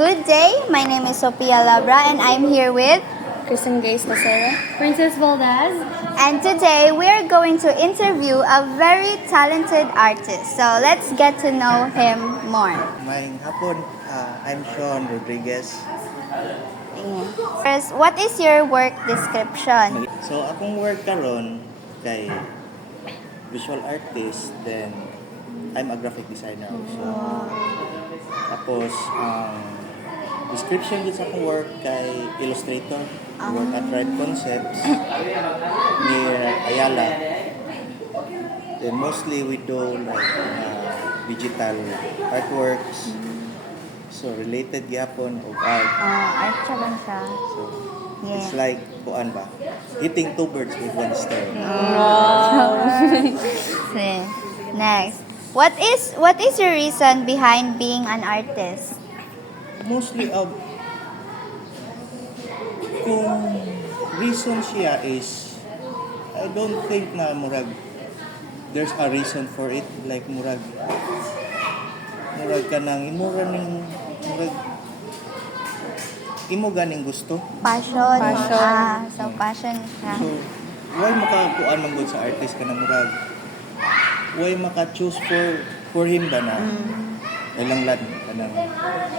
good day. My name is Sophia Labra and I'm here with Kristen Grace Lucero. Princess Valdez. and today we are going to interview a very talented artist. So let's get to know him more. Maayong hapon, I'm Sean Rodriguez. First, what is your work description? So akong work karon kay visual artist, then I'm a graphic designer also. Tapos description din sa akong work kay illustrator, work at Right Concepts near Ayala. Then mostly we do like digital artworks. So related gyapon og art. Art siya lang siya. So Yeah. it's like kuan ba? Hitting two birds with one stone. Okay. Next. What is your reason behind being an artist? Mostly kung reason siya is I don't think na murag there's a reason for it, like murag kanang murag imo ganing gusto. Passion. Passion. So passion siya. So why makakuan man gud sa artist ka na murag why maka-choose for him ba na ilang lad kanang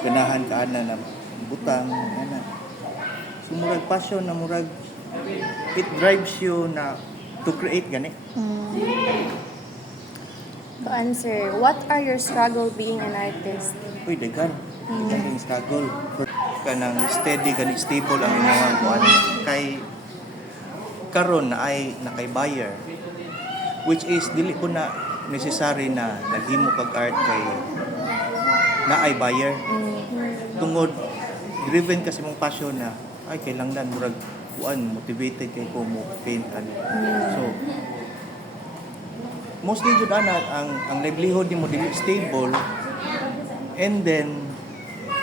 ganahan ka na butang ana. So murag passion na murag it drives you na to create gani. To answer, what are your struggle being an artist? Uy, dagan. Dagan struggle. For kanang steady, gani stable ang inyong kuan. Kay karon na ay nakay buyer. Which is dili ko na necessary na naghimo kag art kay na ay buyer. Tungod driven kasi mong passion na ay kailangan murag kuan motivated kay ko mo paint ano. So mostly jud ana ang livelihood nimo dili stable, and then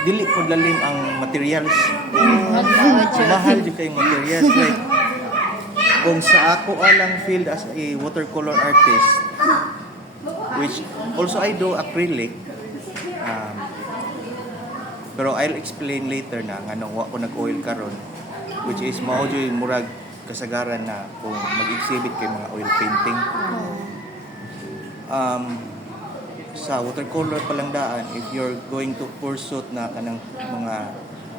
dili pod lalim ang materials. Mahal jud kay materials, like kung sa ako alang field as a watercolor artist, which also I do acrylic, pero I'll explain later na nganong wa ko nag-oil karon, which is mao jud murag kasagaran na kung mag-exhibit kay mga oil painting. Sa watercolor palang daan, if you're going to pursue na kanang mga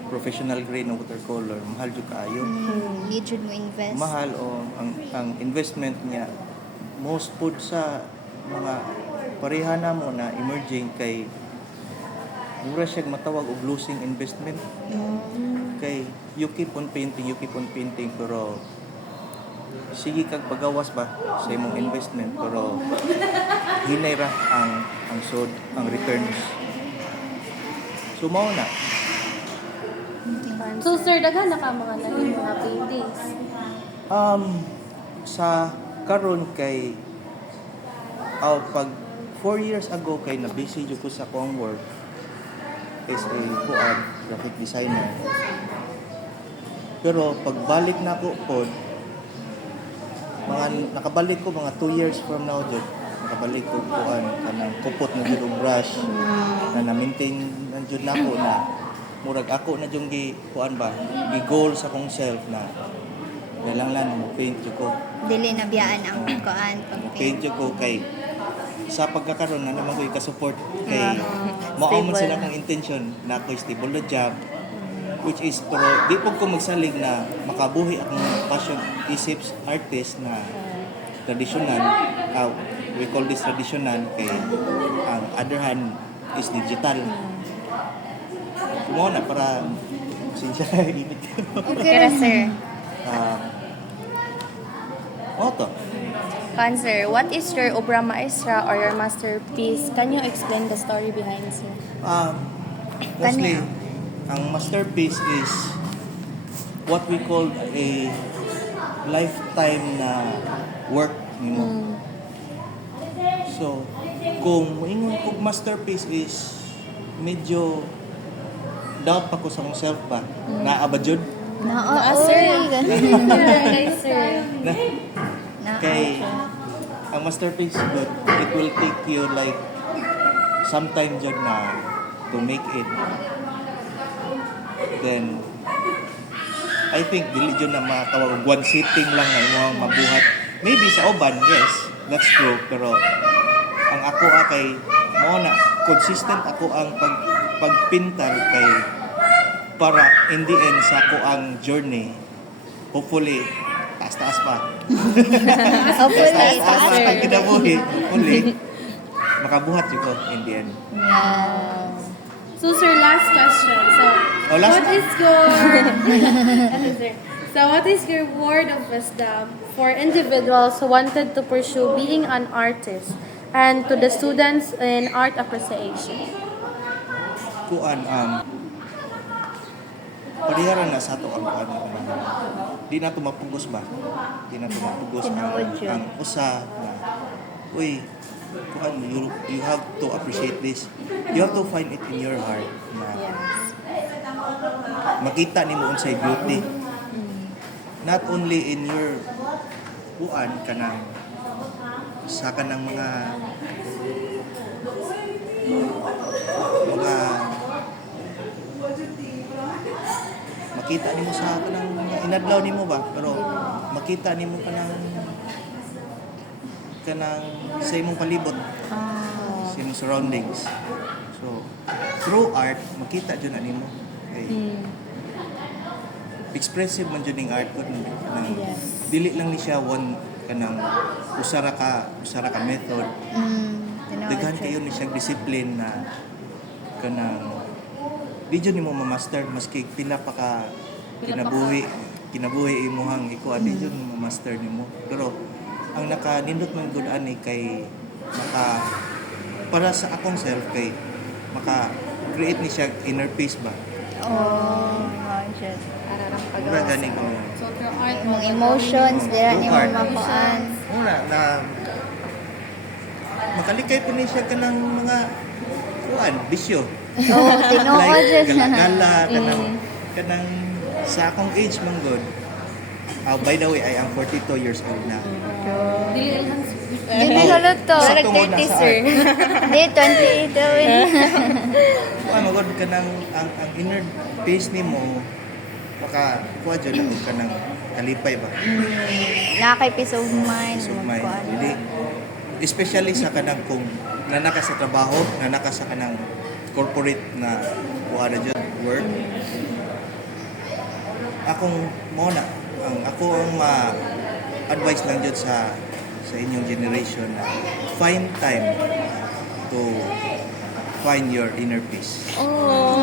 professional grade ng watercolor, mahal jud kaayo. Need jud mo invest. Mahal o ang investment niya most pud sa mga pareha na mo na emerging kay mura siya matawag og losing investment. Kay you keep on painting pero sige kag pagawas ba sa imong investment pero hinay ra ang sod, ang returns. So mao na. So sir, daghan na ka mga naging mga paintings. Sa karon kay pag 4 years ago kay na busy jud ko sa akong work as a graphic designer. Pero pagbalik na ko pod nakabalik ko mga 2 years from now jud nakabalik ko kanang kupot na jud og brush na maintain na jud nako na murag ako na jud gi goal sa kong self na kailangan mo paint jud ko. Dili na biyaan ang kuan Paint jud ko kay sa pagkakaroon na naman ko ka-support kay mao man sila kang intention na ako stable na job, which is pero di po ko magsalig na makabuhi akong passion isip artist na traditional. We call this traditional kay ang other hand is digital. Kumo na para sinsya init. Okay, sir. To. Answer, what is your obra maestra or your masterpiece? Can you explain the story behind sir? Mostly, ang masterpiece is what we call a lifetime na work nimo. So, kung ingon kog masterpiece is medyo doubt pa ko sa myself ba na abajud Sir. Nice sir. kay ang masterpiece but it will take you like some time jud na to make it. then I think dili jud na matawag og one sitting lang na imong mabuhat. Maybe sa uban, yes, that's true, pero ang ako kay mo na consistent ako ang pagpintal kay para in the end sa ako ang journey, hopefully taas-taas pa. Hopefully, Taas-taas pa ang kinabuhi, hopefully makabuhat jud ko in the end. Yeah. So, sir, last question. So, Oh, last what one. is your what is your word of wisdom for individuals who wanted to pursue being an artist and to the students in art appreciation? Kuan pariharan na sa ato ang di na to mapugos ba? Di na to mapugos Tinuod yun. ang usa na uy kuan you have to appreciate this. You have to find it in your heart na makita nimo unsay beauty. Not only in your kuan kanang sa kanang mga makita nimo sa kanang inadlaw nimo ba, pero makita nimo kanang sa imong palibot, sa imong surroundings. So through art makita jud na nimo kay expressive man jud ning art ko kanang dili lang ni siya one kanang usara ka method. Daghan kayo ni siya discipline na kanang di jud nimo ma-master maski pila pa ka kinabuhi imuhang ikuan di jud ma-master nimo, pero ang nakanindot man gud ani kay para sa akong self kay maka create ni siya inner peace ba. Just Mura ganing ko. So, through art, mong emotions, dira Through ni mo art. makuan. Mura na makalikay po ni siya kanang mga kuan bisyo. Oh, tinuod Like jud. gala kanang sa akong age man god. By the way, I am 42 years old na. dili lang Dili haluto. Sa tungod na 30 sa sir. Di 28 daw. Kuan man god kanang ang inner peace nimo maka kuha jud ako kanang kalipay ba. Na kay peace of mind. So my magkuan. hindi especially sa kanang kung nanaka sa trabaho, nanaka sa kanang corporate na kuha na dyan, work. Akong muna, ako ang ma-advise lang dyan sa inyong generation na find time to find your inner peace. Oh.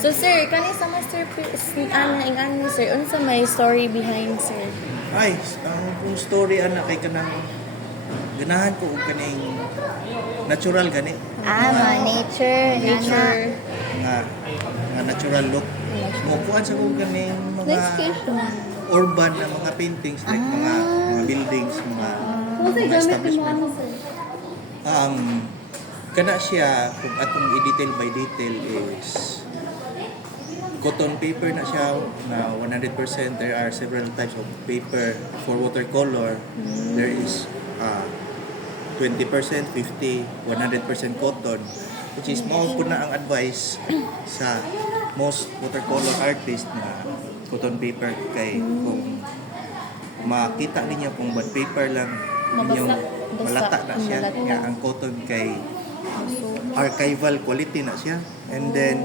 So sir, kani sa masterpiece ingani sir, unsa may story behind sir? Ay, ang story ana kay kanang ganahan ko og kaning natural gani. Mga nature. Nature. Nga natural look. Mukuan sa kong kaning mga Next question. urban na mga paintings like mga buildings, mga establishment. Kana siya kung atong i-detail by detail is cotton paper na siya na 100%. There are several types of paper for watercolor. There is 20%, 50, 100% cotton, which is mao po na ang advice sa most watercolor artist na cotton paper kay kung makita ninyo kung bad paper lang inyong malata na siya nga ang cotton kay archival quality na siya, and then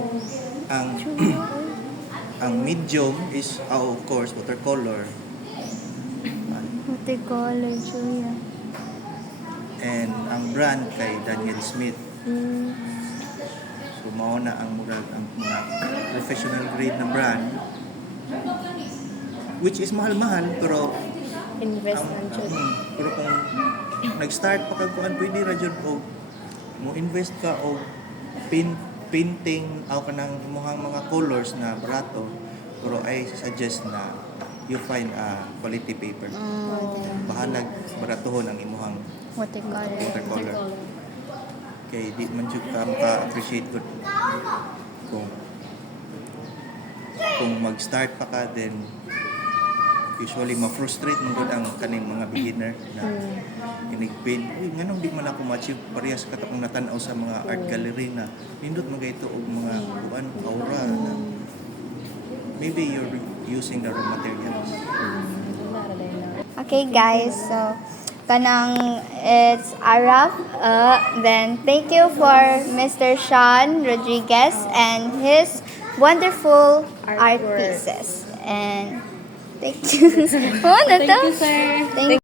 ang ang medium is of course watercolor, Watercolor, Julia. and ang brand kay Daniel Smith. So mao na ang murag ang mga professional grade na brand, which is mahal-mahal pero Investment jud. pero kung nag-start pa kag kuan pwede ra jud og mo invest ka og painting aw kanang imong mga colors na barato, pero I suggest na you find a quality paper. Bahalag baratohon ang imong Watercolor. watercolor. Kay di man jud ka maka-appreciate gud kung mag-start pa ka then usually ma-frustrate mo gud ang kaning mga beginner na inigpin. Uy, nganong di man ako ma-achieve parehas ka akong natanaw sa mga art gallery na nindot mo gayto og mga kuan aura na maybe you're using the raw materials. Okay guys, so kanang it's a wrap. Then thank you for Mr. Sean Rodriguez and his wonderful art Artwork. pieces. And thank you. Oh, Thank you, sir. Thank